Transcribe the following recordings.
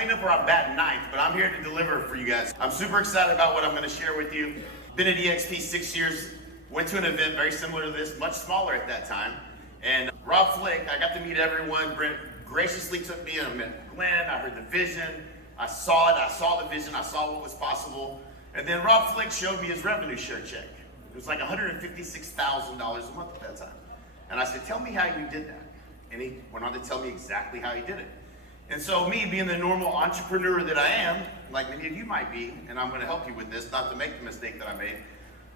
cleanup or I'm batting ninth, but I'm here to deliver for you guys. I'm super excited about what I'm going to share with you. Been at eXp 6 years, went to an event very similar to this, much smaller at that time. And Rob Flick, I got to meet everyone. Brent graciously took me in. I met Glenn, I heard the vision, I saw it, I saw the vision, I saw what was possible. And then Rob Flick showed me his revenue share check. It was like $156,000 a month at that time. And I said, tell me how you did that. And he went on to tell me exactly how he did it. And so me being the normal entrepreneur that I am, like many of you might be, and I'm gonna help you with this, not to make the mistake that I made,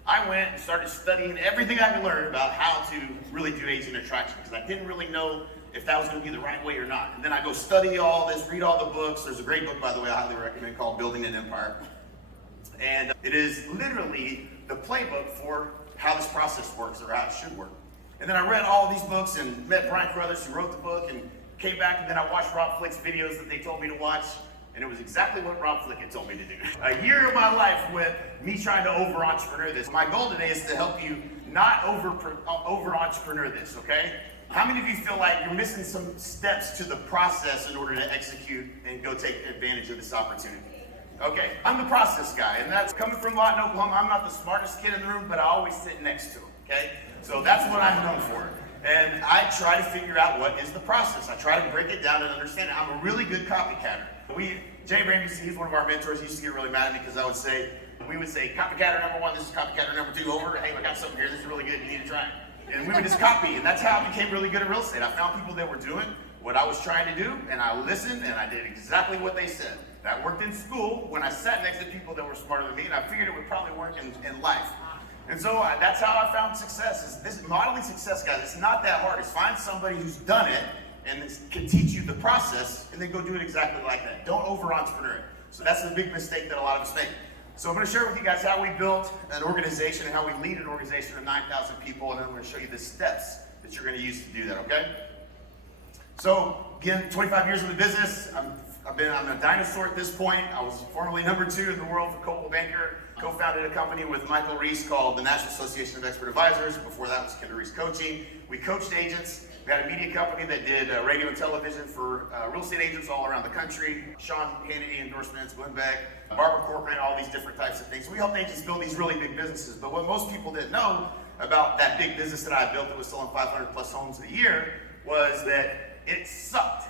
I went and started studying everything I could learn about how to really do agent attraction, because I didn't really know if that was gonna be the right way or not. And then I go study all this, read all the books. There's a great book, by the way, I highly recommend, called Building an Empire. And it is literally the playbook for how this process works, or how it should work. And then I read all these books and met Brian Carruthers, who wrote the book, and came back, and then I watched Rob Flick's videos that they told me to watch, and it was exactly what Rob Flick had told me to do. A year of my life with me trying to over-entrepreneur this. My goal today is to help you not over-entrepreneur this, okay? How many of you feel like you're missing some steps to the process in order to execute and go take advantage of this opportunity? Okay, I'm the process guy, and that's coming from Lawton, Oklahoma. I'm not the smartest kid in the room, but I always sit next to him, okay? So that's what I'm known for. And I try to figure out what is the process. I try to break it down and understand it. I'm a really good copycatter. Jay Ramsey, he's one of our mentors. He used to get really mad at me because we would say, copycatter number one, this is copycatter number two, over. Hey, I got something here, this is really good, you need to try it. And we would just copy, and that's how I became really good at real estate. I found people that were doing what I was trying to do, and I listened, and I did exactly what they said. That worked in school when I sat next to people that were smarter than me, and I figured it would probably work in life. And so that's how I found success. This modeling success, guys, it's not that hard. It's find somebody who's done it and can teach you the process, and then go do it exactly like that. Don't over-entrepreneur it. So that's the big mistake that a lot of us make. So I'm going to share with you guys how we built an organization and how we lead an organization of 9,000 people, and then I'm going to show you the steps that you're going to use to do that, okay? So again, 25 years in the business. I'm a dinosaur at this point. I was formerly number 2 in the world for Coldwell Banker. Co-founded a company with Michael Reese called the National Association of Expert Advisors. Before that was Kendall Reese Coaching. We coached agents. We had a media company that did radio and television for real estate agents all around the country. Sean Hannity endorsements, Glenn Beck, Barbara Corcoran, all these different types of things. So we helped agents build these really big businesses. But what most people didn't know about that big business that I built that was selling 500 plus homes a year was that it sucked.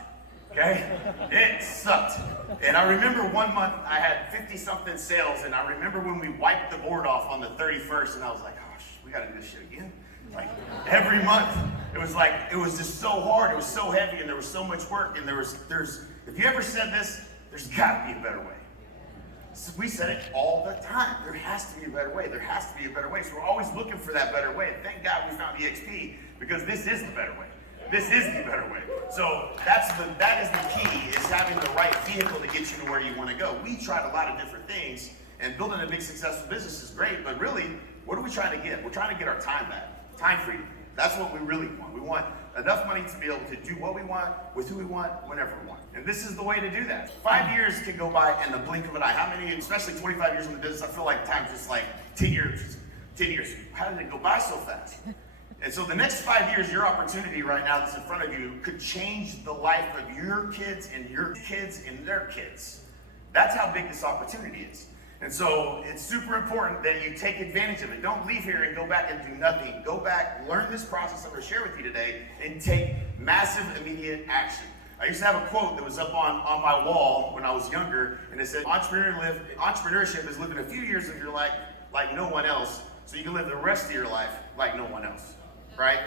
Okay? It sucked. And I remember one month I had 50-something sales, and I remember when we wiped the board off on the 31st, and I was like, gosh, we gotta do this shit again. Like, every month, it was just so hard, it was so heavy, and there was so much work, and if you ever said this, there's gotta be a better way. So we said it all the time. There has to be a better way. There has to be a better way. So we're always looking for that better way. And thank God we found eXp, because this is the better way. This is the better way. So that is the key, is having the right vehicle to get you to where you want to go. We tried a lot of different things, and building a big successful business is great, but really, what are we trying to get? We're trying to get our time back, time freedom. That's what we really want. We want enough money to be able to do what we want, with who we want, whenever we want. And this is the way to do that. 5 years can go by in the blink of an eye. How many, especially 25 years in the business, I feel like time's just like 10 years. 10 years. How did it go by so fast? And so the next 5 years, your opportunity right now that's in front of you could change the life of your kids and their kids. That's how big this opportunity is. And so it's super important that you take advantage of it. Don't leave here and go back and do nothing. Go back, learn this process I'm going to share with you today, and take massive immediate action. I used to have a quote that was up on my wall when I was younger, and it said, entrepreneurship is living a few years of your life like no one else, so you can live the rest of your life like no one else. Right?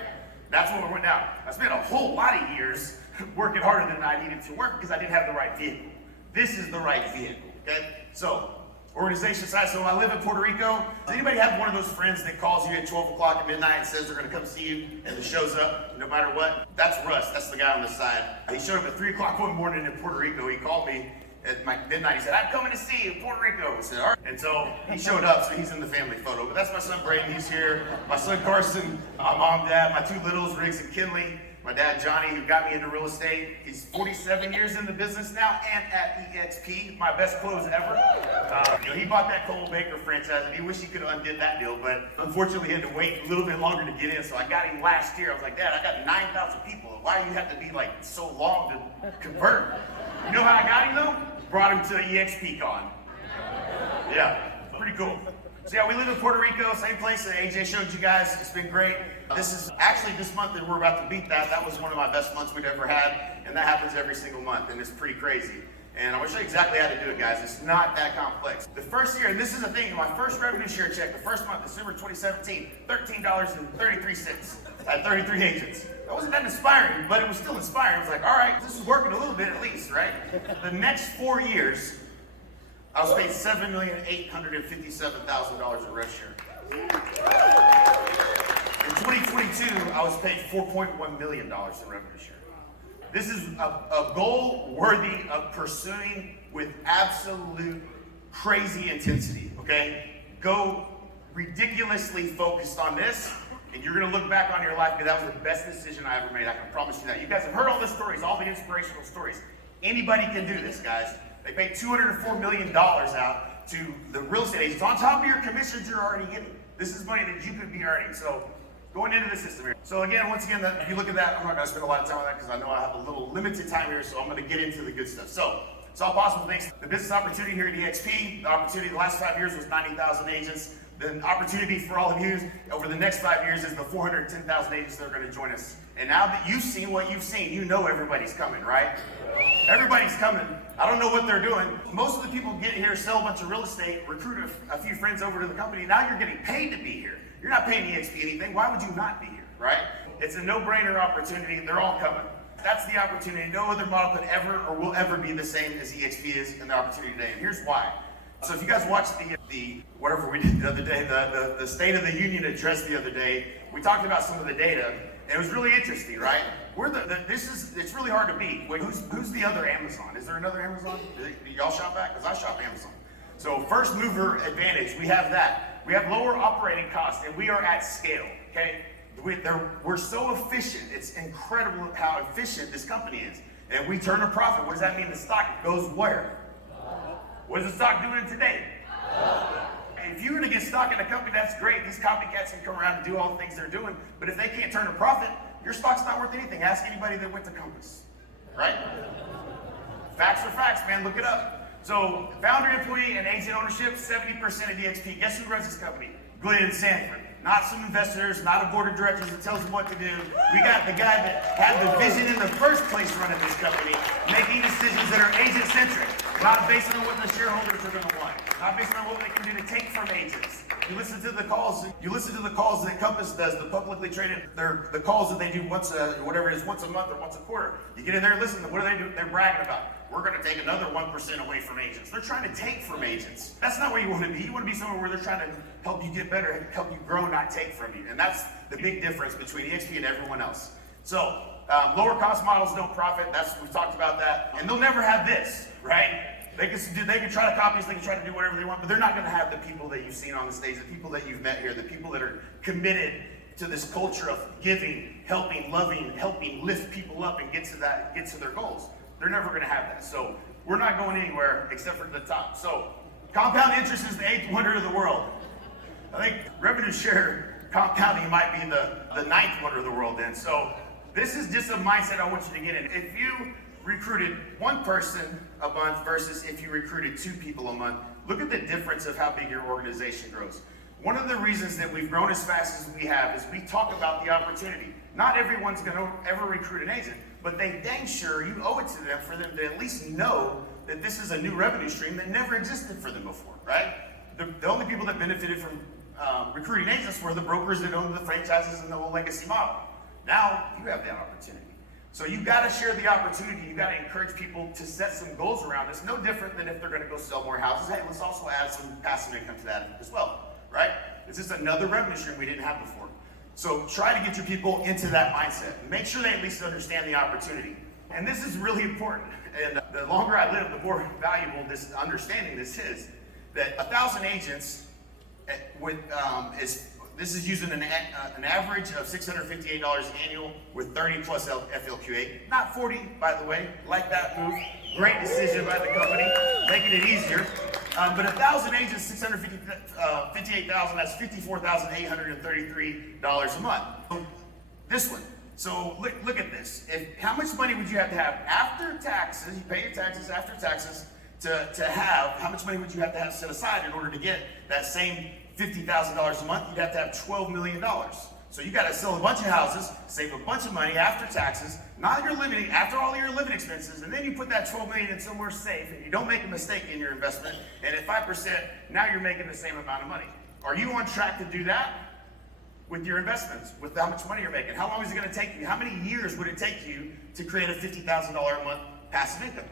That's what we went down. I spent a whole lot of years working harder than I needed to work because I didn't have the right vehicle. This is the right vehicle, okay? So, organization side, so I live in Puerto Rico. Does anybody have one of those friends that calls you at 12 o'clock at midnight and says they're gonna come see you and shows up no matter what? That's Russ, that's the guy on the side. He showed up at 3 o'clock one morning in Puerto Rico. He called me at midnight. He said, I'm coming to see you in Puerto Rico. I said, all right. And so he showed up, so he's in the family photo. But that's my son Braden, he's here. My son Carson, my mom, dad, my 2 littles, Riggs and Kinley. My dad Johnny, who got me into real estate. He's 47 years in the business now, and at eXp, my best close ever. He bought that Coldwell Banker franchise, and he wished he could have undid that deal, but unfortunately he had to wait a little bit longer to get in, so I got him last year. I was like, Dad, I got 9,000 people. Why do you have to be like so long to convert? You know how I got him though? brought him to eXp Con. Yeah, pretty cool. So yeah, we live in Puerto Rico, same place that AJ showed you guys. It's been great. This is actually this month that we're about to beat that. That was one of my best months we'd ever had, and that happens every single month, and it's pretty crazy. And I'm gonna show you exactly how to do it, guys. It's not that complex. The first year, and this is the thing, my first revenue share check, the first month, December 2017, $13.33. I had 33 agents. That wasn't that inspiring, but it was still inspiring. I was like, all right, this is working a little bit at least, right? The next 4 years, I was paid $7,857,000 in rev share. In 2022, I was paid $4.1 million in revenue share. This is a goal worthy of pursuing with absolute crazy intensity, okay? Go ridiculously focused on this, and you're gonna look back on your life because that was the best decision I ever made. I can promise you that. You guys have heard all the stories, all the inspirational stories. Anybody can do this, guys. They paid $204 million out to the real estate agents on top of your commissions you're already getting. This is money that you could be earning. So going into the system here. So again, once again, if you look at that, I'm not gonna spend a lot of time on that because I know I have a little limited time here, so I'm gonna get into the good stuff. So it's all possible thanks to the business opportunity here at eXp. The opportunity the last 5 years was 90,000 agents. The opportunity for all of you over the next 5 years is the 410,000 agents that are gonna join us. And now that you've seen what you've seen, you know everybody's coming, right? Everybody's coming. I don't know what they're doing. Most of the people get here, sell a bunch of real estate, recruit a few friends over to the company. Now you're getting paid to be here. You're not paying eXp anything. Why would you not be here, right? It's a no-brainer opportunity. They're all coming. That's the opportunity. No other model could ever or will ever be the same as eXp is in the opportunity today. And here's why. So if you guys watched the whatever we did the other day, the State of the Union address the other day, we talked about some of the data. And it was really interesting, right? It's really hard to beat. Wait, who's the other Amazon? Is there another Amazon? Do y'all shop that? Because I shop Amazon. So first mover advantage, we have that. We have lower operating costs, and we are at scale, okay? We're so efficient. It's incredible how efficient this company is. And we turn a profit. What does that mean? The stock goes where? What is the stock doing today? If you're gonna get stock in a company, that's great. These copycats can come around and do all the things they're doing, but if they can't turn a profit, your stock's not worth anything. Ask anybody that went to Compass, right? Facts are facts, man, look it up. So founder, employee, and agent ownership, 70% of eXp. Guess who runs this company? Glenn Sanford. Not some investors, not a board of directors that tells them what to do. We got the guy that had the vision in the first place running this company, making decisions that are agent-centric, not based on what the shareholders are gonna want, not based on what they can do to take from agents. You listen to the calls that Compass does, the publicly traded, the calls that they do once a month or once a quarter. You get in there and listen to what do they do? They're bragging about. We're gonna take another 1% away from agents. They're trying to take from agents. That's not where you wanna be. You wanna be somewhere where they're trying to help you get better, help you grow, not take from you. And that's the big difference between eXp and everyone else. So, lower cost models don't profit. We've talked about that. And they'll never have this, right? They can try to copy us, they can try to do whatever they want, but they're not gonna have the people that you've seen on the stage, the people that you've met here, the people that are committed to this culture of giving, helping, loving, helping lift people up and get to their goals. They're never gonna have that. So we're not going anywhere except for the top. So compound interest is the 8th wonder of the world. I think revenue share compounding might be the 9th wonder of the world then. So this is just a mindset I want you to get in. If you recruited one person a month versus if you recruited 2 people a month, look at the difference of how big your organization grows. One of the reasons that we've grown as fast as we have is we talk about the opportunity. Not everyone's gonna ever recruit an agent, but they dang sure you owe it to them for them to at least know that this is a new revenue stream that never existed for them before, right? The only people that benefited from recruiting agents were the brokers that owned the franchises and the old legacy model. Now you have that opportunity. So you gotta share the opportunity. You gotta encourage people to set some goals around this. No different than if they're gonna go sell more houses. Hey, let's also add some passive income to that as well, right? It's just another revenue stream we didn't have before. So try to get your people into that mindset. Make sure they at least understand the opportunity. And this is really important. And the longer I live, the more valuable this understanding this is. That 1,000 agents this is using an average of $658 annual with 30 plus FLQA. Not 40, by the way. Like that move. Great decision by the company, making it easier. But 1,000 agents, 658,000, that's $54,833 a month. This one. So look at this. How much money would you have to have after taxes? You pay your taxes after taxes. to have, how much money would you have to have set aside in order to get that same $50,000 a month? You'd have to have $12 million. So you got to sell a bunch of houses, save a bunch of money after taxes, not your living, after all your living expenses, and then you put that $12 million in somewhere safe, and you don't make a mistake in your investment, and at 5%, now you're making the same amount of money. Are you on track to do that with your investments, with how much money you're making? How long is it going to take you? How many years would it take you to create a $50,000 a month passive income?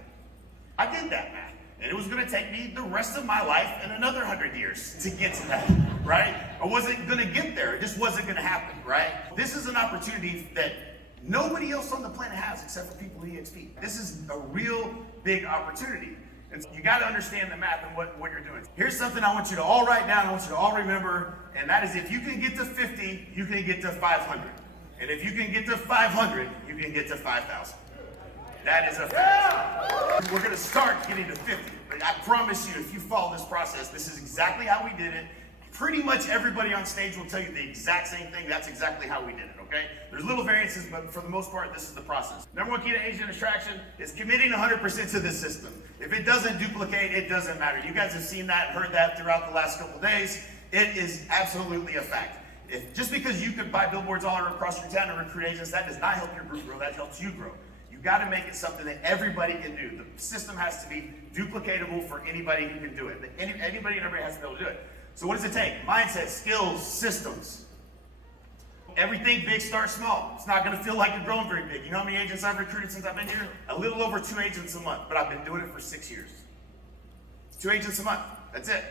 I did that math, and it was going to take me the rest of my life and another 100 years to get to that, right? I wasn't going to get there. It just wasn't going to happen, right? This is an opportunity that nobody else on the planet has except for people at eXp. This is a real big opportunity. And so you got to understand the math and what you're doing. Here's something I want you to all write down, I want you to all remember, and that is if you can get to 50, you can get to 500. And if you can get to 500, you can get to 5,000. That is a fact. We're gonna start getting to 50, but I promise you, if you follow this process, this is exactly how we did it. Pretty much everybody on stage will tell you the exact same thing. That's exactly how we did it, okay? There's little variances, but for the most part, this is the process. Number one key to agent attraction is committing 100% to this system. If it doesn't duplicate, it doesn't matter. You guys have seen that and heard that throughout the last couple days. It is absolutely a fact. Just because you could buy billboards all across your town and recruit agents, that does not help your group grow, that helps you grow. You got to make it something that everybody can do. The system has to be duplicatable for anybody who can do it. Anybody and everybody has to be able to do it. So what does it take? Mindset, skills, systems. Everything big starts small. It's not going to feel like you're growing very big. You know how many agents I've recruited since I've been here? A little over 2 agents a month, but I've been doing it for 6 years. 2 agents a month. That's it.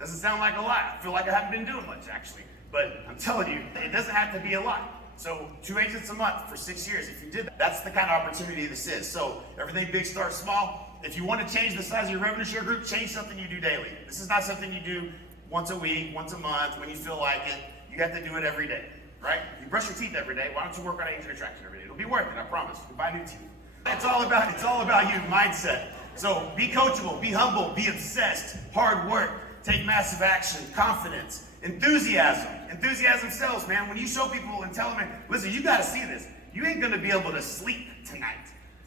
Doesn't sound like a lot. I feel like I haven't been doing much, actually. But I'm telling you, it doesn't have to be a lot. So 2 agents a month for 6 years. If you did that, that's the kind of opportunity this is. So everything big starts small. If you want to change the size of your revenue share group, change something you do daily. This is not something you do once a week, once a month, when you feel like it. You have to do it every day, right? You brush your teeth every day. Why don't you work on agent attraction every day? It'll be worth it, I promise. You can buy new teeth. It's all about you, mindset. So be coachable, be humble, be obsessed, hard work, take massive action, confidence, enthusiasm. Enthusiasm sells, man. When you show people and tell them, listen, you got to see this. You ain't going to be able to sleep tonight.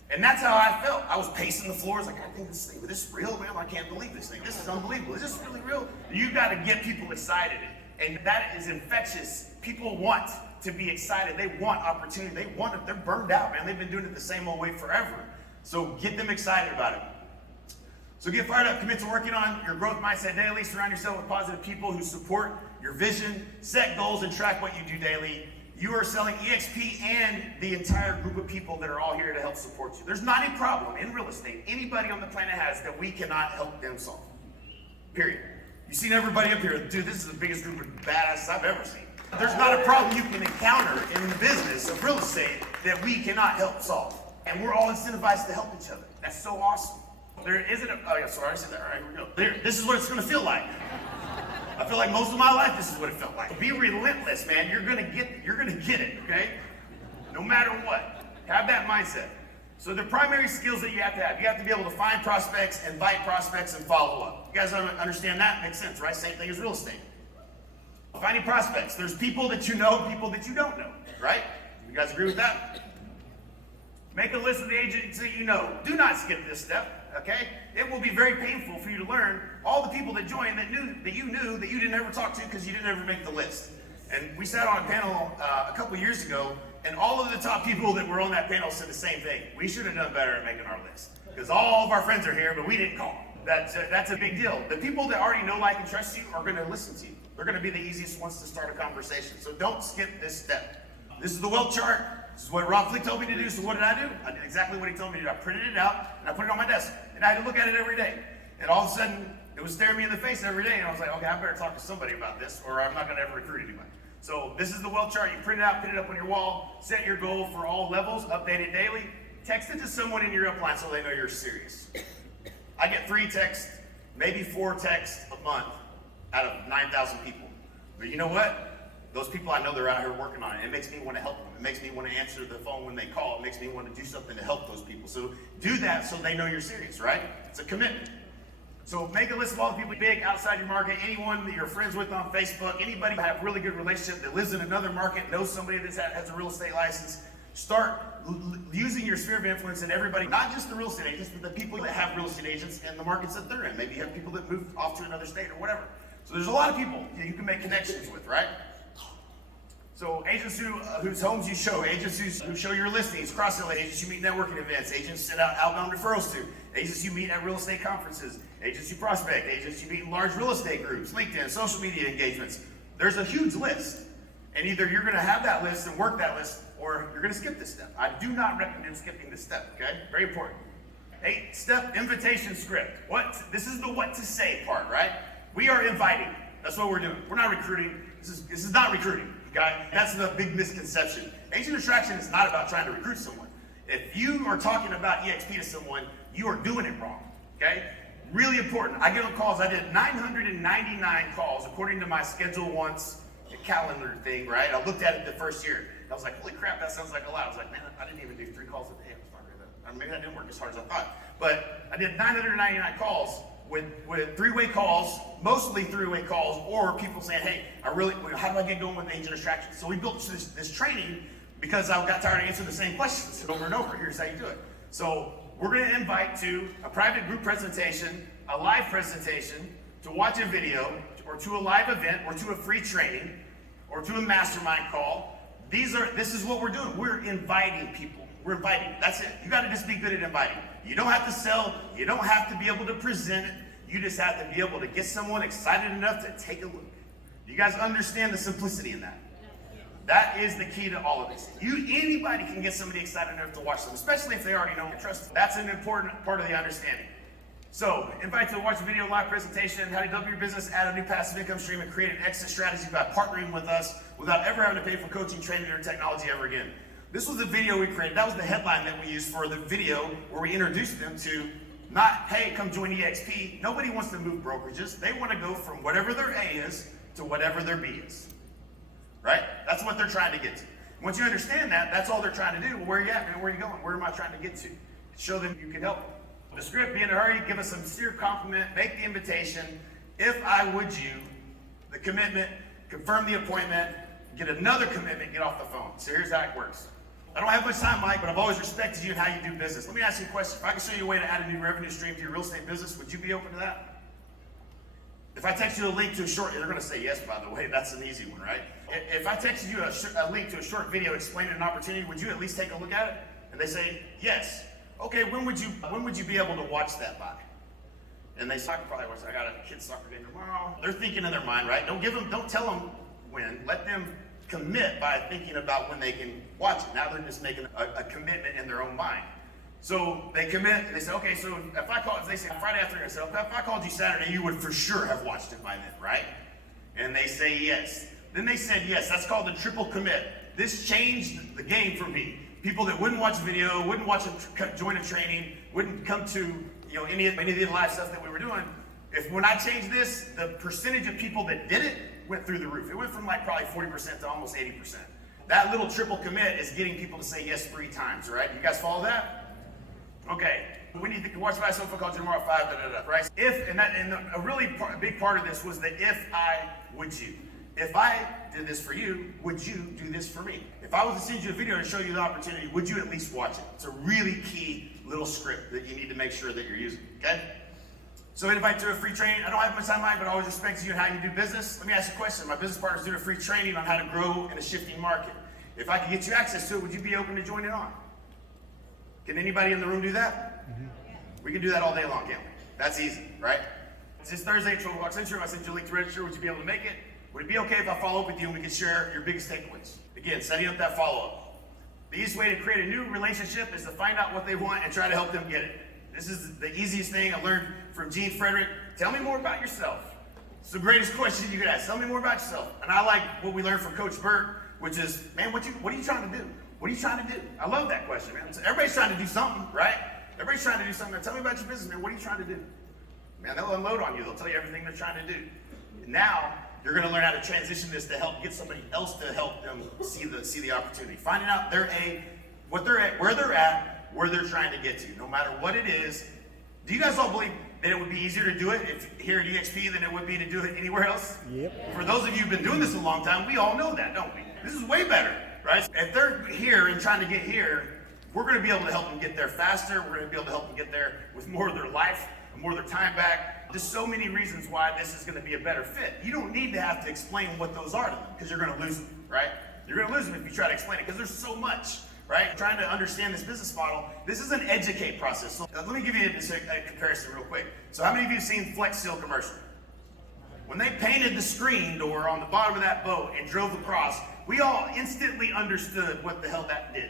And that's how I felt. I was pacing the floors like, I think this is real, man. I can't believe this thing. This is unbelievable. Is this really real? You got to get people excited. And that is infectious. People want to be excited. They want opportunity. They want it. They're burned out, man. They've been doing it the same old way forever. So get them excited about it. So get fired up, commit to working on your growth mindset daily. Surround yourself with positive people who support your vision, set goals, and track what you do daily. You are selling eXp and the entire group of people that are all here to help support you. There's not a problem in real estate anybody on the planet has that we cannot help them solve. Period. You've seen everybody up here. Dude, this is the biggest group of badasses I've ever seen. There's not a problem you can encounter in the business of real estate that we cannot help solve. And we're all incentivized to help each other. That's so awesome. There isn't a, oh yeah, sorry, I said that, all right, here we go. This is what it's gonna feel like. I feel like most of my life, this is what it felt like. Be relentless, man. You're gonna get it, okay? No matter what. Have that mindset. So the primary skills that you have to be able to find prospects, invite prospects, and follow up. You guys understand that? Makes sense, right? Same thing as real estate. Finding prospects. There's people that you know, people that you don't know, right? You guys agree with that? Make a list of the agents that you know. Do not skip this step, okay? It will be very painful for you to learn all the people that joined that you knew that you didn't ever talk to because you didn't ever make the list. And we sat on a panel a couple years ago, and all of the top people that were on that panel said the same thing. We should have done better at making our list because all of our friends are here, but we didn't call. That's a big deal. The people that already know, like, and trust you are going to listen to you. They're going to be the easiest ones to start a conversation. So don't skip this step. This is the wealth chart. This is what Rob Flick told me to do, so what did I do? I did exactly what he told me to do. I printed it out, and I put it on my desk, and I had to look at it every day. And all of a sudden, it was staring me in the face every day, and I was like, okay, I better talk to somebody about this, or I'm not going to ever recruit anybody. So this is the wealth chart. You print it out, put it up on your wall, set your goal for all levels, update it daily, text it to someone in your upline so they know you're serious. I get 3 texts, maybe 4 texts a month out of 9,000 people. But you know what? Those people, I know they're out here working on it. It makes me want to help them. It makes me want to answer the phone when they call. It makes me want to do something to help those people. So do that so they know you're serious, right? It's a commitment. So make a list of all the people big outside your market, anyone that you're friends with on Facebook, anybody who have a really good relationship that lives in another market, knows somebody that has a real estate license. Start using your sphere of influence and everybody, not just the real estate agents, but the people that have real estate agents and the markets that they're in. Maybe you have people that move off to another state or whatever. So there's a lot of people you can make connections with, right? So agents whose homes you show, agents who show your listings, cross-selling, agents you meet networking events, agents send out outbound referrals to, agents you meet at real estate conferences, agents you prospect, agents you meet in large real estate groups, LinkedIn, social media engagements. There's a huge list. And either you're gonna have that list and work that list, or you're gonna skip this step. I do not recommend skipping this step, okay? Very important. 8-step invitation script. This is the what to say part, right? We are inviting. That's what we're doing. We're not recruiting. This is not recruiting. Okay? That's the big misconception. Agent attraction is not about trying to recruit someone. If you are talking about eXp to someone, you are doing it wrong. Okay? Really important. I get on calls. I did 999 calls according to my schedule once calendar thing, right? I looked at it the first year. I was like, holy crap, that sounds like a lot. I was like, man, I didn't even do 3 calls a day. I was talking about, maybe I didn't work as hard as I thought. But I did 999 calls with 3-way calls, mostly 3-way calls, or people saying, hey, how do I get going with agent attraction? So we built this training because I got tired of answering the same questions over and over. Here's how you do it. So we're going to invite to a private group presentation, a live presentation, to watch a video, or to a live event, or to a free training, or to a mastermind call. This is what we're doing. We're inviting people. We're inviting. That's it. You got to just be good at inviting. You don't have to sell. You don't have to be able to present it. You just have to be able to get someone excited enough to take a look. You guys understand the simplicity in that? That is the key to all of this. Anybody can get somebody excited enough to watch them, especially if they already know and trust them. That's an important part of the understanding. So, invite to watch a video live presentation, how to double your business, add a new passive income stream, and create an exit strategy by partnering with us without ever having to pay for coaching, training, or technology ever again. This was the video we created. That was the headline that we used for the video where we introduced them to not, hey, come join eXp. Nobody wants to move brokerages. They want to go from whatever their A is to whatever their B is. Right? That's what they're trying to get to. Once you understand that, that's all they're trying to do. Well, where are you at, man? Where are you going? Where am I trying to get to? Show them you can help them. The script, be in a hurry, give us a sincere compliment, make the invitation. If I would you, the commitment, confirm the appointment, get another commitment, get off the phone. So here's how it works. I don't have much time, Mike, but I've always respected you and how you do business. Let me ask you a question. If I could show you a way to add a new revenue stream to your real estate business, would you be open to that? If I text you a link to a short, you're going to say yes, by the way, that's an easy one, right? If I texted you a link to a short video explaining an opportunity, would you at least take a look at it? And they say yes. Okay, when would you be able to watch that by? And they say, I can probably watch. I got a kid's soccer game tomorrow. They're thinking in their mind, right? Don't tell them when. Let them commit by thinking about when they can watch it. Now they're just making a commitment in their own mind. So they commit and they say, okay, so if they say Friday afternoon, I say, okay, if I called you Saturday, you would for sure have watched it by then, right? And they say yes. Then they said yes. That's called the triple commit. This changed the game for me. People that wouldn't watch video, wouldn't join a training, wouldn't come to any of the live stuff that we were doing. When I changed this, the percentage of people that did it went through the roof. It went from like probably 40% to almost 80%. That little triple commit is getting people to say yes 3 times, right? You guys follow that? Okay. We need to watch my sofa call tomorrow at 5, right? A really big part of this was the if I would you. If I did this for you, would you do this for me? If I was to send you a video to show you the opportunity, would you at least watch it? It's a really key little script that you need to make sure that you're using, okay? So invite to a free training. I don't have much time, but I always respect you and how you do business. Let me ask you a question. My business partner's doing a free training on how to grow in a shifting market. If I could get you access to it, would you be open to joining on? Can anybody in the room do that? Mm-hmm. We can do that all day long, can't we? That's easy, right? It's this Thursday at 12 o'clock Central. I send you a link to register. Would you be able to make it? Would it be okay if I follow up with you and we could share your biggest takeaways? Again, setting up that follow-up. The easiest way to create a new relationship is to find out what they want and try to help them get it. This is the easiest thing I learned from Gene Frederick. Tell me more about yourself. It's the greatest question you could ask. Tell me more about yourself. And I like what we learned from Coach Burt, which is, man, what are you trying to do? What are you trying to do? I love that question, man. So everybody's trying to do something, right? Everybody's trying to do something. Tell me about your business, man. What are you trying to do? Man, they'll unload on you. They'll tell you everything they're trying to do. Now, you're going to learn how to transition this to help get somebody else to help them see the opportunity. Finding out where they're at, where they're trying to get to, no matter what it is. Do you guys all believe that it would be easier to do it here at eXp than it would be to do it anywhere else? Yep. For those of you who've been doing this a long time, we all know that, don't we? This is way better. right? If they're here and trying to get here, we're going to be able to help them get there faster. We're going to be able to help them get there with more of their life, more of their time back. There's so many reasons why this is going to be a better fit. You don't need to have to explain what those are to them because you're going to lose them, right? You're going to lose them if you try to explain it because there's so much, right? Trying to understand this business model. This is an educate process. So let me give you a comparison real quick. So how many of you have seen Flex Seal commercial? When they painted the screen door on the bottom of that boat and drove across, we all instantly understood what the hell that did.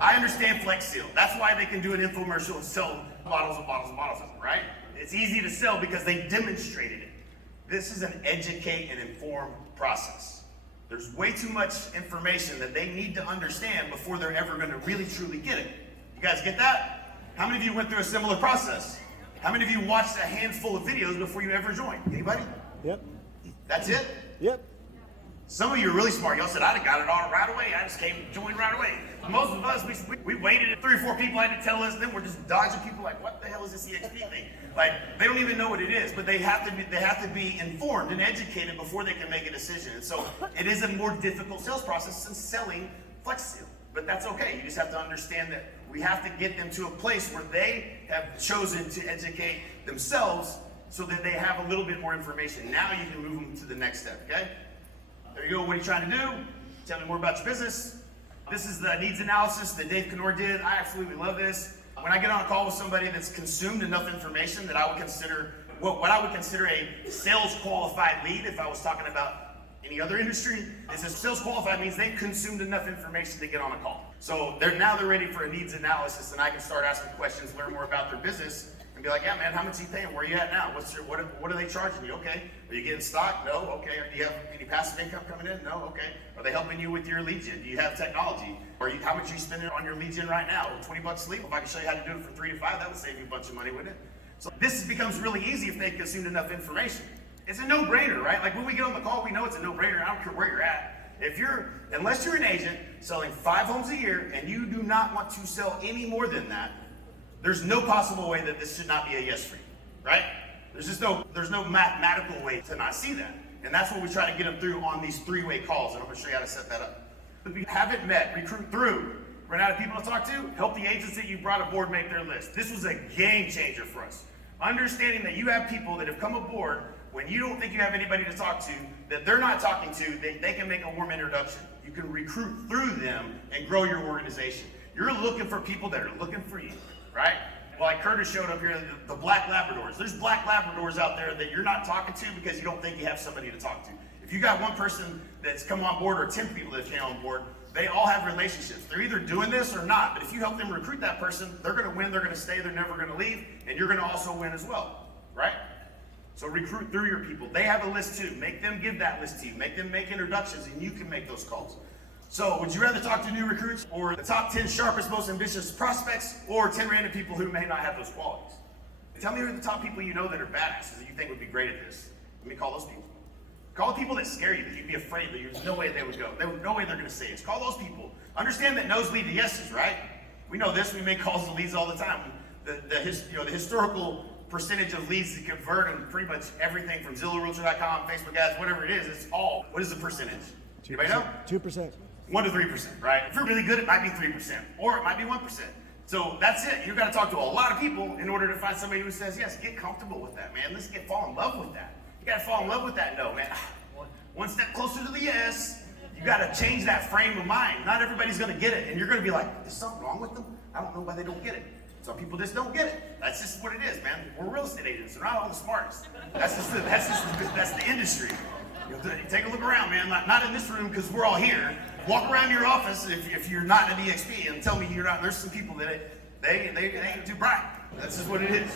I understand Flex Seal. That's why they can do an infomercial and sell bottles and bottles and bottles of it, right? It's easy to sell because they demonstrated it. This is an educate and inform process. There's way too much information that they need to understand before they're ever going to really truly get it. You guys get that? How many of you went through a similar process? How many of you watched a handful of videos before you ever joined? Anybody? Yep. That's it? Yep. Some of you are really smart. Y'all said, I'd have got it all right away. I just came and joined right away. Most of us, we waited. 3 or 4 people had to tell us. Then we're just dodging people like, what the hell is this eXp thing? Like, they don't even know what it is, but they have to be informed and educated before they can make a decision. And so it is a more difficult sales process than selling Flex Seal. But that's okay. You just have to understand that we have to get them to a place where they have chosen to educate themselves so that they have a little bit more information. Now you can move them to the next step, okay? There you go. What are you trying to do? Tell me more about your business. This is the needs analysis that Dave Knorr did. I absolutely love this. When I get on a call with somebody that's consumed enough information that I would consider what I would consider a sales qualified lead, if I was talking about any other industry, is that sales qualified means they've consumed enough information to get on a call. So they're ready for a needs analysis, and I can start asking questions, learn more about their business, and be like, yeah, man, how much are you paying? Where are you at now? What are they charging you? Okay. Are you getting stock? No. Okay. Do you have any passive income coming in? No. Okay. Are they helping you with your lead gen? Do you have technology? How much are you spending on your lead gen right now? $20 a lead. If I can show you how to do it for 3 to 5, that would save you a bunch of money, wouldn't it? So this becomes really easy if they consumed enough information. It's a no-brainer, right? Like when we get on the call, we know it's a no-brainer. I don't care where you're at. Unless you're an agent selling 5 homes a year and you do not want to sell any more than that, there's no possible way that this should not be a yes for you, right? There's no mathematical way to not see that. And that's what we try to get them through on these 3-way calls. And I'm gonna show you how to set that up. If you haven't met, recruit through, run out of people to talk to, help the agents that you brought aboard make their list. This was a game changer for us. Understanding that you have people that have come aboard when you don't think you have anybody to talk to, that they're not talking to, they can make a warm introduction. You can recruit through them and grow your organization. You're looking for people that are looking for you, right? Well, like Curtis showed up here, the black Labradors. There's black Labradors out there that you're not talking to because you don't think you have somebody to talk to. If you got one person that's come on board or 10 people that came on board, they all have relationships. They're either doing this or not, but if you help them recruit that person, they're gonna win, they're gonna stay, they're never gonna leave, and you're gonna also win as well, right? So recruit through your people. They have a list too. Make them give that list to you. Make them make introductions and you can make those calls. So would you rather talk to new recruits or the top 10 sharpest, most ambitious prospects or 10 random people who may not have those qualities? Tell me who are the top people you know that are badasses that you think would be great at this. Let me call those people. Call the people that scare you, that you'd be afraid that there's no way they would go. There's no way they're going to say it. Call those people. Understand that no's lead to yeses, right? We know this. We make calls to leads all the time. The historical percentage of leads that convert and pretty much everything from ZillowRealtor.com, Facebook ads, whatever it is, it's all. What is the percentage? Anybody know? 2%. 1 to 3%, right? If you're really good, it might be 3%, or it might be 1%. So that's it. You've got to talk to a lot of people in order to find somebody who says yes. Get comfortable with that, man. Let's fall in love with that. You got to fall in love with that no, man. One step closer to the yes. You got to change that frame of mind. Not everybody's going to get it, and you're going to be like, "There's something wrong with them. I don't know why they don't get it." Some people just don't get it. That's just what it is, man. We're real estate agents. We're not all the smartest. That's the industry. Take a look around, man. Not in this room because we're all here. Walk around your office if you're not an eXp and tell me you're not. There's some people that they ain't too bright. That's just what it is.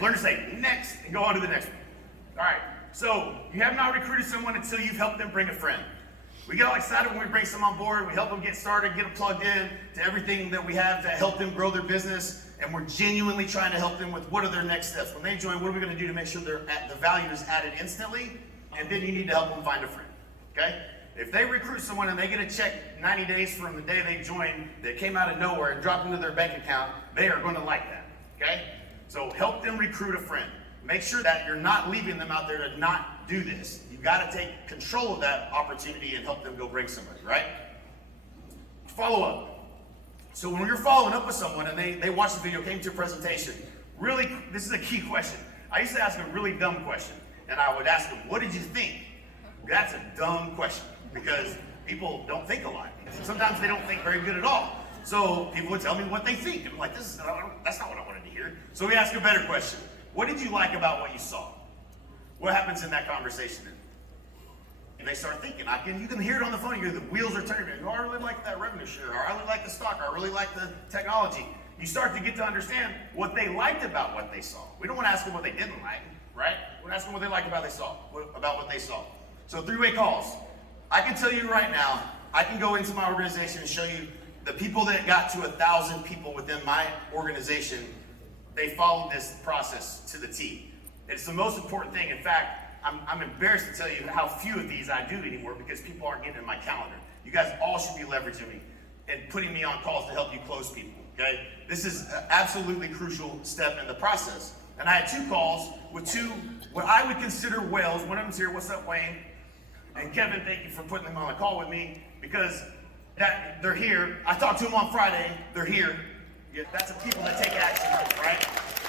Learn to say next and go on to the next one. All right. So you have not recruited someone until you've helped them bring a friend. We get all excited when we bring someone on board. We help them get started, get them plugged in to everything that we have to help them grow their business. And we're genuinely trying to help them with what are their next steps. When they join, what are we going to do to make sure the value is added instantly? And then you need to help them find a friend. Okay? If they recruit someone and they get a check 90 days from the day they joined that came out of nowhere and dropped into their bank account, they are going to like that. Okay? So help them recruit a friend. Make sure that you're not leaving them out there to not do this. You've got to take control of that opportunity and help them go bring somebody, right? Follow up. So when you're following up with someone and they watch the video, came to a presentation, really, this is a key question. I used to ask a really dumb question, and I would ask them, what did you think? That's a dumb question, because people don't think a lot. Sometimes they don't think very good at all. So people would tell me what they think. I'm like, that's not what I wanted to hear. So we ask a better question. What did you like about what you saw? What happens in that conversation then? And they start thinking. You can hear it on the phone. You hear the wheels are turning. Oh, I really like that revenue share. Or I really like the stock. Or I really like the technology. You start to get to understand what they liked about what they saw. We don't want to ask them what they didn't like, right? We want to ask them what they liked about what they saw. So three-way calls. I can tell you right now, I can go into my organization and show you the people that got to 1,000 people within my organization. They followed this process to the T. It's the most important thing. In fact, I'm embarrassed to tell you how few of these I do anymore because people aren't getting in my calendar. You guys all should be leveraging me and putting me on calls to help you close people, okay? This is an absolutely crucial step in the process. And I had 2 calls with 2, what I would consider whales. One of them's here. What's up, Wayne? And Kevin, thank you for putting them on the call with me because they're here. I talked to them on Friday. They're here. Yeah, that's the people that take action, right?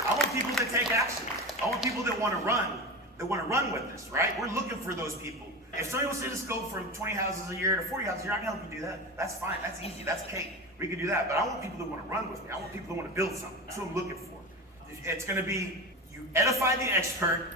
I want people that take action. I want people that want to run with this, right? We're looking for those people. If somebody wants to just go from 20 houses a year to 40 houses a year, I can help you do that. That's fine. That's easy. That's cake. We can do that. But I want people that want to run with me. I want people that want to build something. That's what I'm looking for. It's going to be you edify the expert,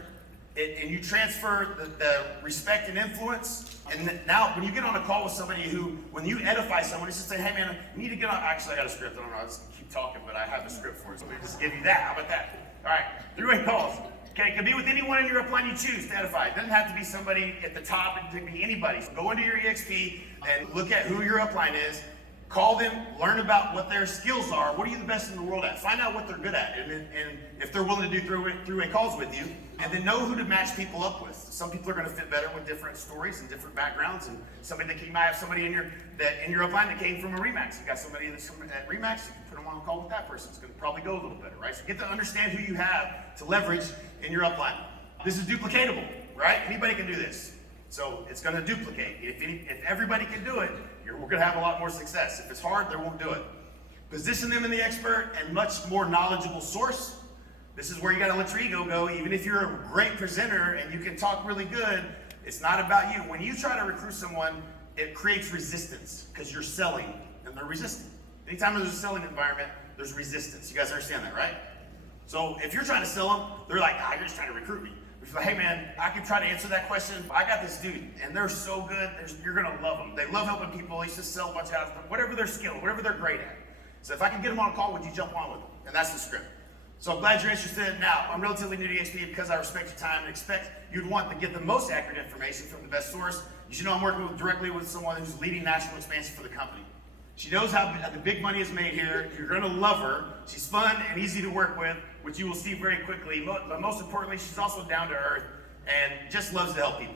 and you transfer the respect and influence. And now, when you get on a call with somebody when you edify someone, it's just say, hey man, you need to get on. Actually, I got a script. I don't know. I'll just keep talking, but I have a script for it. So let me just give you that. How about that? All right. 3-way calls. Okay, it can be with anyone in your upline you choose to edify. It doesn't have to be somebody at the top. It can be anybody. So go into your eXp and look at who your upline is. Call them, learn about what their skills are. What are you the best in the world at? Find out what they're good at, and if they're willing to do three-way calls with you, and then know who to match people up with. Some people are going to fit better with different stories and different backgrounds, and you might have somebody in your upline that came from a Remax. You got somebody that's from at Remax. You can put them on a call with that person. It's going to probably go a little better, right? So get to understand who you have to leverage in your upline. This is duplicatable, right? Anybody can do this. So it's going to duplicate. If everybody can do it, we're going to have a lot more success. If it's hard, they won't do it. Position them in the expert and much more knowledgeable source. This is where you got to let your ego go. Even if you're a great presenter and you can talk really good, it's not about you. When you try to recruit someone, it creates resistance because you're selling and they're resistant. Anytime there's a selling environment, there's resistance. You guys understand that, right? So if you're trying to sell them, they're like, you're just trying to recruit me. If you're like, hey man, I can try to answer that question. I got this dude, and they're so good. You're gonna love them. They love helping people. They just sell a bunch of houses, whatever their skill, whatever they're great at. So if I can get them on a call, would you jump on with them? And that's the script. So I'm glad you're interested. Now, I'm relatively new to eXp because I respect your time and expect you'd want to get the most accurate information from the best source. You should know I'm working directly with someone who's leading national expansion for the company. She knows how the big money is made here. You're gonna love her. She's fun and easy to work with, which you will see very quickly. But most importantly, she's also down to earth and just loves to help people.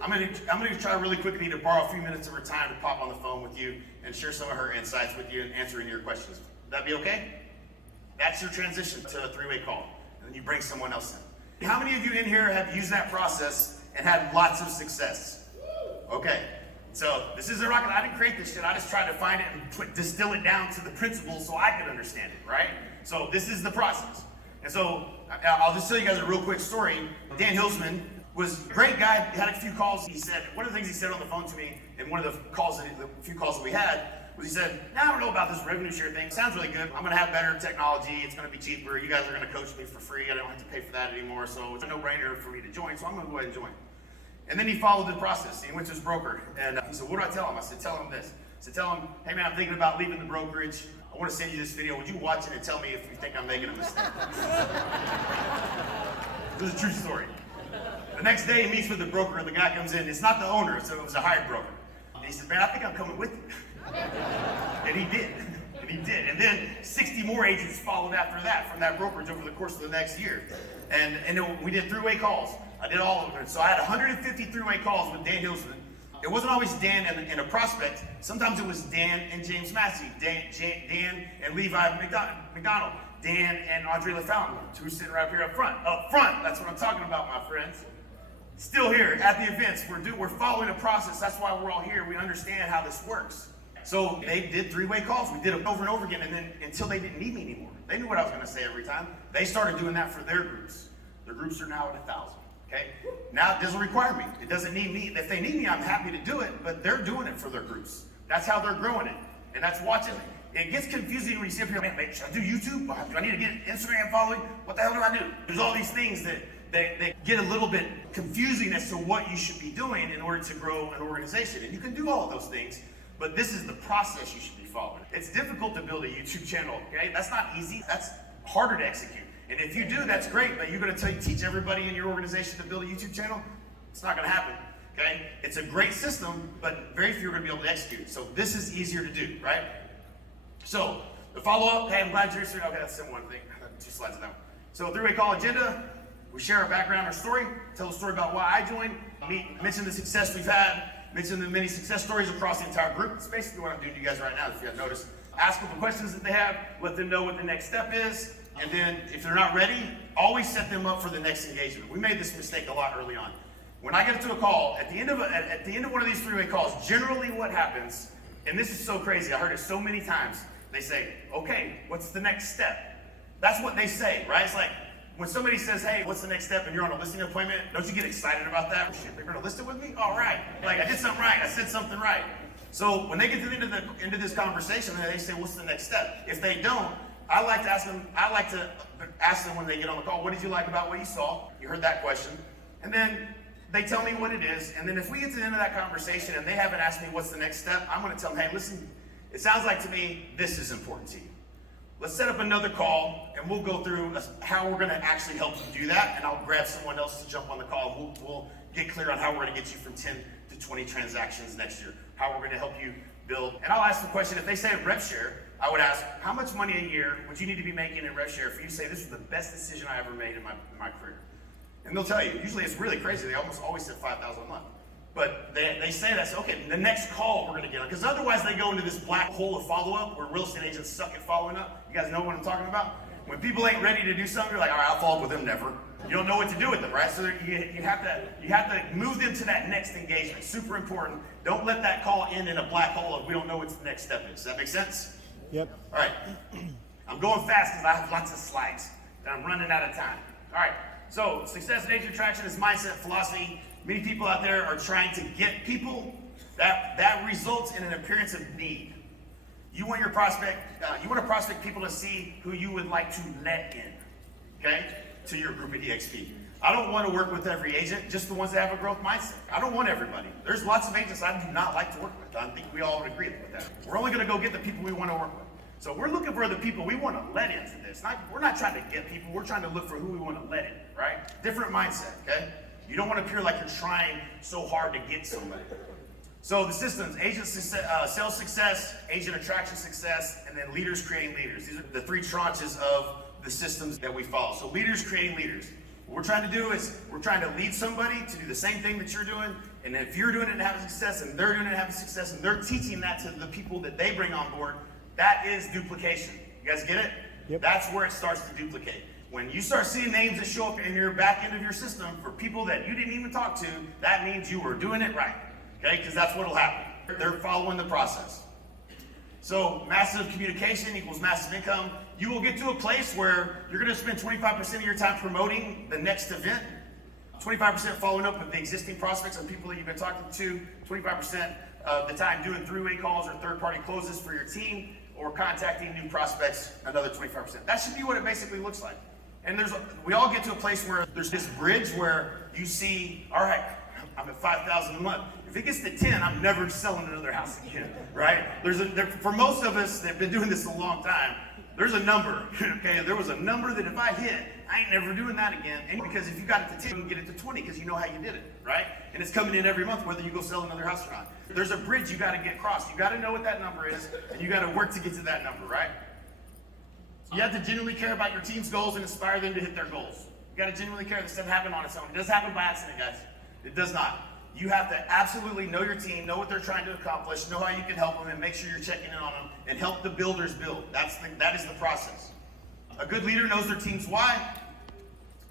I'm gonna try really quickly to borrow a few minutes of her time to pop on the phone with you and share some of her insights with you and answering your questions. Would that be okay? That's your transition to a 3-way call. And then you bring someone else in. How many of you in here have used that process and had lots of success? Okay. So this isn't rocket. I didn't create this shit. I just tried to find it and distill it down to the principles so I could understand it, right? So this is the process. And so I'll just tell you guys a real quick story. Dan Hilsman was a great guy. He had a few calls. He said, one of the things he said on the phone to me in one of the few calls that we had was he said, I don't know about this revenue share thing. It sounds really good. I'm going to have better technology. It's going to be cheaper. You guys are going to coach me for free. I don't have to pay for that anymore. So it's a no-brainer for me to join. So I'm going to go ahead and join. And then he followed the process. He went to his broker, and he said, what do I tell him? I said, tell him this. I said, tell him, hey man, I'm thinking about leaving the brokerage. I want to send you this video. Would you watch it and tell me if you think I'm making a mistake? This is a true story. The next day, he meets with the broker, and the guy comes in. It's not the owner, so it was a hired broker. And he said, man, I think I'm coming with you. And he did. And he did. And then 60 more agents followed after that from that brokerage over the course of the next year. And we did 3-way calls. I did all of them. So I had 150 3-way calls with Dan Hilsman. It wasn't always Dan and a prospect. Sometimes it was Dan and James Massey, Dan and Levi McDonald, Dan and Andre LaFountain, who are sitting right here up front. Up front, that's what I'm talking about, my friends. Still here at the events. We're following a process. That's why we're all here. We understand how this works. So they did three-way calls. We did it over and over again, and then until they didn't need me anymore. They knew what I was going to say every time. They started doing that for their groups. Their groups are now at 1,000. Okay? Now it doesn't require me. It doesn't need me. If they need me, I'm happy to do it, but they're doing it for their groups. That's how they're growing it. And that's watching it. It gets confusing when you see people, man, should I do YouTube? Do I need to get Instagram following? What the hell do I do? There's all these things that they get a little bit confusing as to what you should be doing in order to grow an organization. And you can do all of those things, but this is the process you should be following. It's difficult to build a YouTube channel, okay? That's not easy. That's harder to execute. And if you do, that's great, but you're gonna teach everybody in your organization to build a YouTube channel? It's not gonna happen, okay? It's a great system, but very few are gonna be able to execute it. So this is easier to do, right? So the follow-up, hey, I'm glad you're here. Okay, that's the one thing. 2 slides of that one. So three-way call agenda. We share our background, our story, tell a story about why I joined, mention the success we've had, mention the many success stories across the entire group. It's basically what I'm doing to you guys right now, if you haven't noticed. Ask them the questions that they have, let them know what the next step is, and then if they're not ready, always set them up for the next engagement. We made this mistake a lot early on. When I get to a call, at the end of one of these three-way calls, generally what happens, and this is so crazy, I heard it so many times, they say, okay, what's the next step? That's what they say, right? It's like, when somebody says, hey, what's the next step, and you're on a listing appointment, don't you get excited about that? Shit, they're gonna list it with me? All right. Like, I did something right, I said something right. So when they get to the end of this conversation, they say, what's the next step? If they don't, I like to ask them when they get on the call, what did you like about what you saw? You heard that question. And then they tell me what it is, and then if we get to the end of that conversation and they haven't asked me what's the next step, I'm gonna tell them, hey, listen, it sounds like to me this is important to you. Let's set up another call, and we'll go through how we're gonna actually help you do that, and I'll grab someone else to jump on the call, and we'll get clear on how we're gonna get you from 10 to 20 transactions next year, how we're gonna help you build. And I'll ask the question, if they say rev share, I would ask, how much money a year would you need to be making in rev share for you to say, this was the best decision I ever made in my career? And they'll tell you, usually it's really crazy, they almost always said $5,000 a month. But they say that, so okay, the next call we're gonna get on, because otherwise they go into this black hole of follow-up where real estate agents suck at following up. You guys know what I'm talking about? When people ain't ready to do something, you're like, all right, I'll follow up with them, never. You don't know what to do with them, right? So you have to move them to that next engagement. Super important. Don't let that call end in a black hole of we don't know what the next step is. Does that make sense? Yep. All right. I'm going fast because I have lots of slides and I'm running out of time. All right. So success and agent attraction is mindset, philosophy. Many people out there are trying to get people. That results in an appearance of need. You want your prospect, you want to prospect people to see who you would like to let in, okay, to your group at eXp. I don't want to work with every agent, just the ones that have a growth mindset. I don't want everybody. There's lots of agents I do not like to work with. I think we all would agree with that. We're only going to go get the people we want to work with. So we're looking for the people we want to let into this. We're not trying to get people. We're trying to look for who we want to let in, right? Different mindset, okay? You don't want to appear like you're trying so hard to get somebody. So the systems, agent success, sales success, agent attraction success, and then leaders creating leaders. These are the 3 tranches of the systems that we follow. So leaders creating leaders. What we're trying to do is we're trying to lead somebody to do the same thing that you're doing, and if you're doing it and having success, and they're doing it and having success, and they're teaching that to the people that they bring on board, that is duplication. You guys get it? Yep. That's where it starts to duplicate. When you start seeing names that show up in your back end of your system for people that you didn't even talk to, that means you were doing it right, okay? Because that's what'll happen. They're following the process. So massive communication equals massive income. You will get to a place where you're gonna spend 25% of your time promoting the next event, 25% following up with the existing prospects and people that you've been talking to, 25% of the time doing three-way calls or third-party closes for your team, or contacting new prospects, another 25%. That should be what it basically looks like. And we all get to a place where there's this bridge where you see, all right, I'm at 5,000 a month. If it gets to 10, I'm never selling another house again, right? For most of us that have been doing this a long time, there's a number, okay? There was a number that if I hit, I ain't never doing that again. And because if you got it to 10, you can get it to 20 because you know how you did it, right? And it's coming in every month whether you go sell another house or not. There's a bridge you got to get crossed. You got to know what that number is, and you got to work to get to that number, right? You have to genuinely care about your team's goals and inspire them to hit their goals. You got to genuinely care. This doesn't happen on its own. It doesn't happen by accident, guys. It does not. You have to absolutely know your team, know what they're trying to accomplish, know how you can help them, and make sure you're checking in on them, and help the builders build. That is the process. A good leader knows their team's why.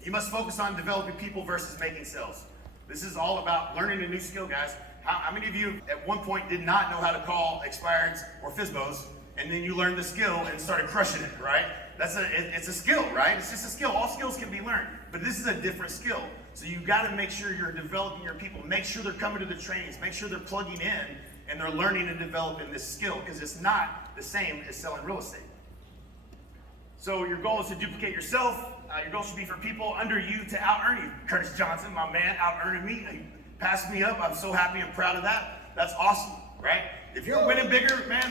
You must focus on developing people versus making sales. This is all about learning a new skill, guys. How many of you at one point did not know how to call expireds or FSBOs, and then you learned the skill and started crushing it, right? It's a skill, right? It's just a skill. All skills can be learned, but this is a different skill. So you got to make sure you're developing your people. Make sure they're coming to the trainings. Make sure they're plugging in and they're learning and developing this skill, because it's not the same as selling real estate. So your goal is to duplicate yourself. Your goal should be for people under you to out-earn you. Curtis Janson, my man, out-earning me. He passed me up. I'm so happy and proud of that. That's awesome, right? If you're winning bigger, man,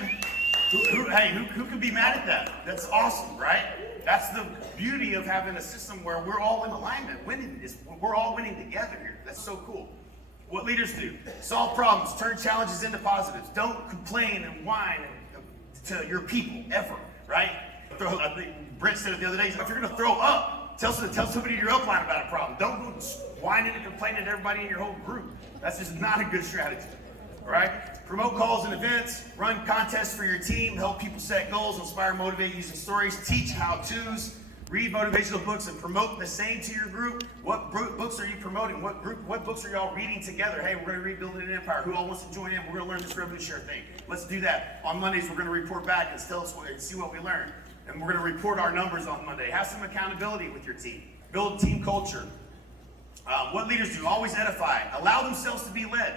who can be mad at that? That's awesome, right? That's the beauty of having a system where we're all in alignment. We're all winning together here. That's so cool. What leaders do: solve problems, turn challenges into positives. Don't complain and whine to your people ever, right? I think Brent said it the other day. If you're going to throw up, tell somebody in your upline about a problem. Don't go whining and complaining to everybody in your whole group. That's just not a good strategy, right? Promote calls and events, run contests for your team, help people set goals, inspire, motivate using stories, teach how-tos, read motivational books, and promote the same to your group. What books are you promoting? What books are y'all reading together? Hey, we're going to read Building an Empire. Who all wants to join in? We're going to learn this revenue share thing. Let's do that. On Mondays, we're going to report back and see what we learned. And we're going to report our numbers on Monday. Have some accountability with your team. Build team culture. What leaders do: always edify. Allow themselves to be led.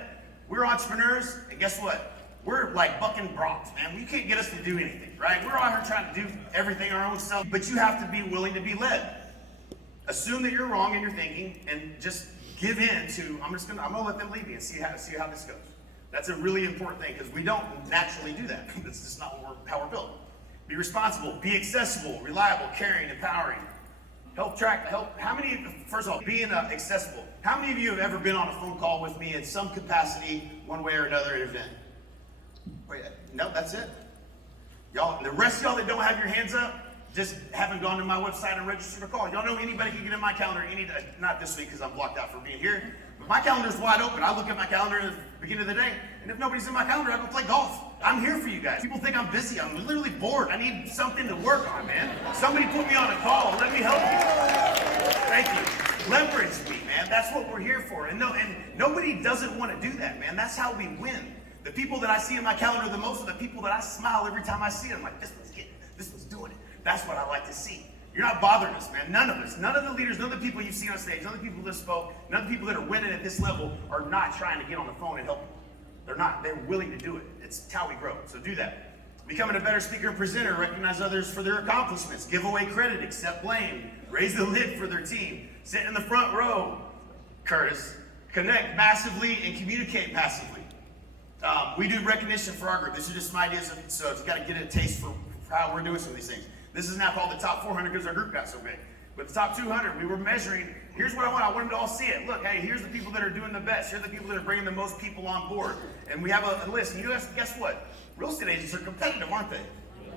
We're entrepreneurs, and guess what? We're like bucking broncs, man. You can't get us to do anything, right? We're out here trying to do everything our own self, but you have to be willing to be led. Assume that you're wrong in your thinking, and just give in to, I'm gonna let them lead me and see how this goes. That's a really important thing, because we don't naturally do that. That's just not how we're built. Be responsible, be accessible, reliable, caring, empowering. Help. How many, first of all, being accessible. How many of you have ever been on a phone call with me in some capacity, one way or another, at an event? Wait, no, that's it. Y'all, the rest of y'all that don't have your hands up, just haven't gone to my website and registered a call. Y'all know anybody can get in my calendar not this week because I'm blocked out for being here, but my calendar's wide open. I look at my calendar at the beginning of the day, and if nobody's in my calendar, I go play golf. I'm here for you guys. People think I'm busy. I'm literally bored. I need something to work on, man. Somebody put me on a call. Let me help you. Thank you. Leverage me, man. That's what we're here for. And nobody doesn't want to do that, man. That's how we win. The people that I see in my calendar the most are the people that I smile every time I see them. Like, this one's getting it. This one's doing it. That's what I like to see. You're not bothering us, man. None of us. None of the leaders, none of the people you've seen on stage, none of the people that spoke, none of the people that are winning at this level are not trying to get on the phone and help you. They're not. They're willing to do it. It's how we grow. So do that. Becoming a better speaker and presenter, recognize others for their accomplishments, give away credit, accept blame, raise the lid for their team, sit in the front row, Curtis, connect massively and communicate passively. We do recognition for our group. These are just some ideas, so it's got to get a taste for how we're doing some of these things. This is now called the top 400 because our group got so big. But the top 200, we were measuring. Here's what I want. I want them to all see it. Look, hey, here's the people that are doing the best. Here's the people that are bringing the most people on board. And we have a list. And guess what? Real estate agents are competitive, aren't they?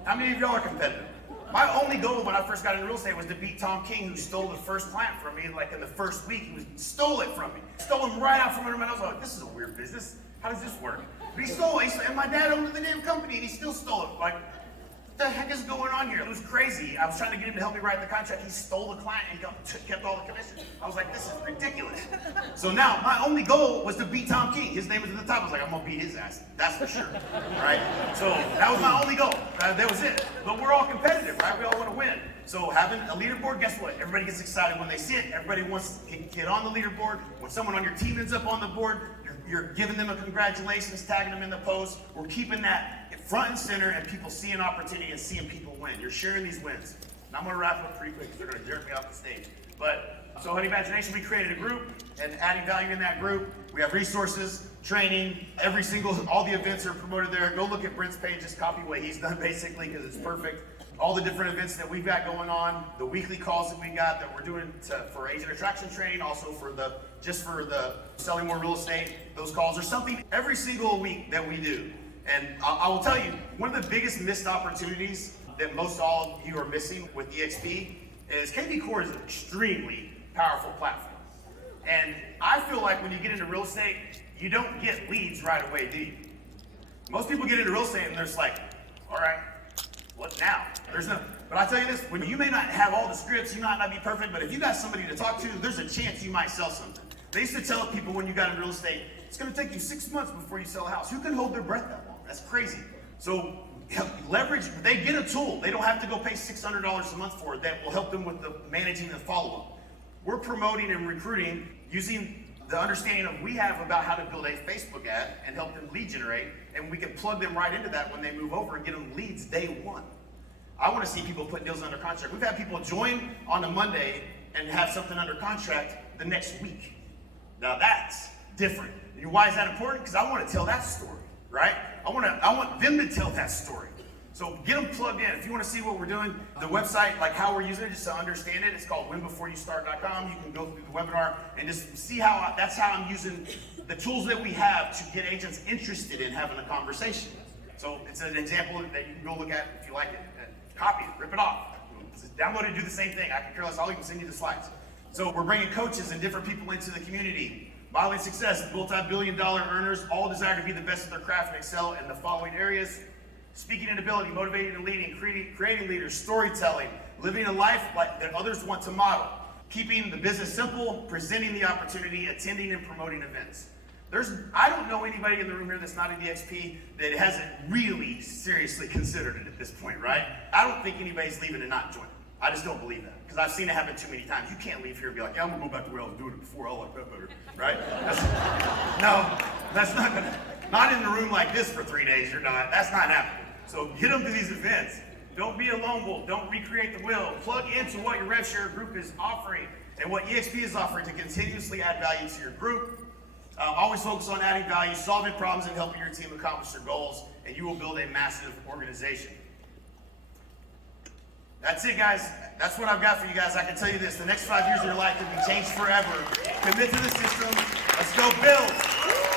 How many of y'all are competitive? My only goal when I first got into real estate was to beat Tom King, who stole the first client from me. Like in the first week, he stole it from me. Stole him right out from under my nose. I was like, this is a weird business. How does this work? But he stole it. And my dad owned the damn company, and he still stole it. Like, what the heck is going on here? It was crazy. I was trying to get him to help me write the contract. He stole the client and kept all the commission. I was like, this is ridiculous. So now my only goal was to beat Tom King. His name was at the top. I was like, I'm gonna beat his ass. That's for sure. Right? So that was my only goal. That was it. But we're all competitive, right? We all want to win. So having a leaderboard, guess what? Everybody gets excited when they see it. Everybody wants to get on the leaderboard. When someone on your team ends up on the board, you're giving them a congratulations, tagging them in the post. We're keeping that front and center, and people seeing opportunity and seeing people win. You're sharing these wins. And I'm going to wrap up pretty quick because they're going to jerk me off the stage. But so Honey Imagination, we created a group, and adding value in that group. We have resources, training, all the events are promoted there. Go look at Brent's page, just copy what he's done basically because it's perfect. All the different events that we've got going on, the weekly calls that we got that we're doing for agent attraction training, also for the selling more real estate. Those calls are something every single week that we do. And I will tell you, one of the biggest missed opportunities that most all of you are missing with eXp is KV Core is an extremely powerful platform. And I feel like when you get into real estate, you don't get leads right away, do you? Most people get into real estate and they're just like, all right, what now? But I tell you this, when you may not have all the scripts, you might not be perfect, but if you got somebody to talk to, there's a chance you might sell something. They used to tell people when you got in real estate, it's gonna take you 6 months before you sell a house. Who can hold their breath that long? That's crazy. So leverage, they get a tool. They don't have to go pay $600 a month for it. That will help them with the managing the follow-up. We're promoting and recruiting using the understanding of we have about how to build a Facebook ad and help them lead generate, and we can plug them right into that when they move over and get them leads day one. I want to see people put deals under contract. We've had people join on a Monday and have something under contract the next week. Now that's different. Why is that important? Because I want to tell that story, right? I want them to tell that story. So get them plugged in. If you want to see what we're doing, the website, like how we're using it, just to understand it, it's called winbeforeyoustart.com. You can go through the webinar and just see how that's how I'm using the tools that we have to get agents interested in having a conversation. So it's an example that you can go look at if you like it. Copy it, rip it off. Download it, do the same thing. I can care less. I'll even send you the slides. So we're bringing coaches and different people into the community. Modeling success, multi-billion-dollar earners, all desire to be the best at their craft and excel in the following areas: speaking and ability, motivating and leading, creating leaders, storytelling, living a life that others want to model, keeping the business simple, presenting the opportunity, attending and promoting events. I don't know anybody in the room here that's not in eXp that hasn't really seriously considered it at this point, right? I don't think anybody's leaving and not joining. I just don't believe that, because I've seen it happen too many times. You can't leave here and be like, yeah, I'm gonna go back to where I was doing it before. I like that better, right? That's not gonna, not in the room like this for 3 days. That's not happening. So get them to these events. Don't be a lone wolf. Don't recreate the wheel. Plug into what your rev share group is offering and what eXp is offering to continuously add value to your group. Always focus on adding value, solving problems, and helping your team accomplish their goals, and you will build a massive organization. That's it, guys. That's what I've got for you guys. I can tell you this: the next 5 years of your life will be changed forever. Commit to the system. Let's go build.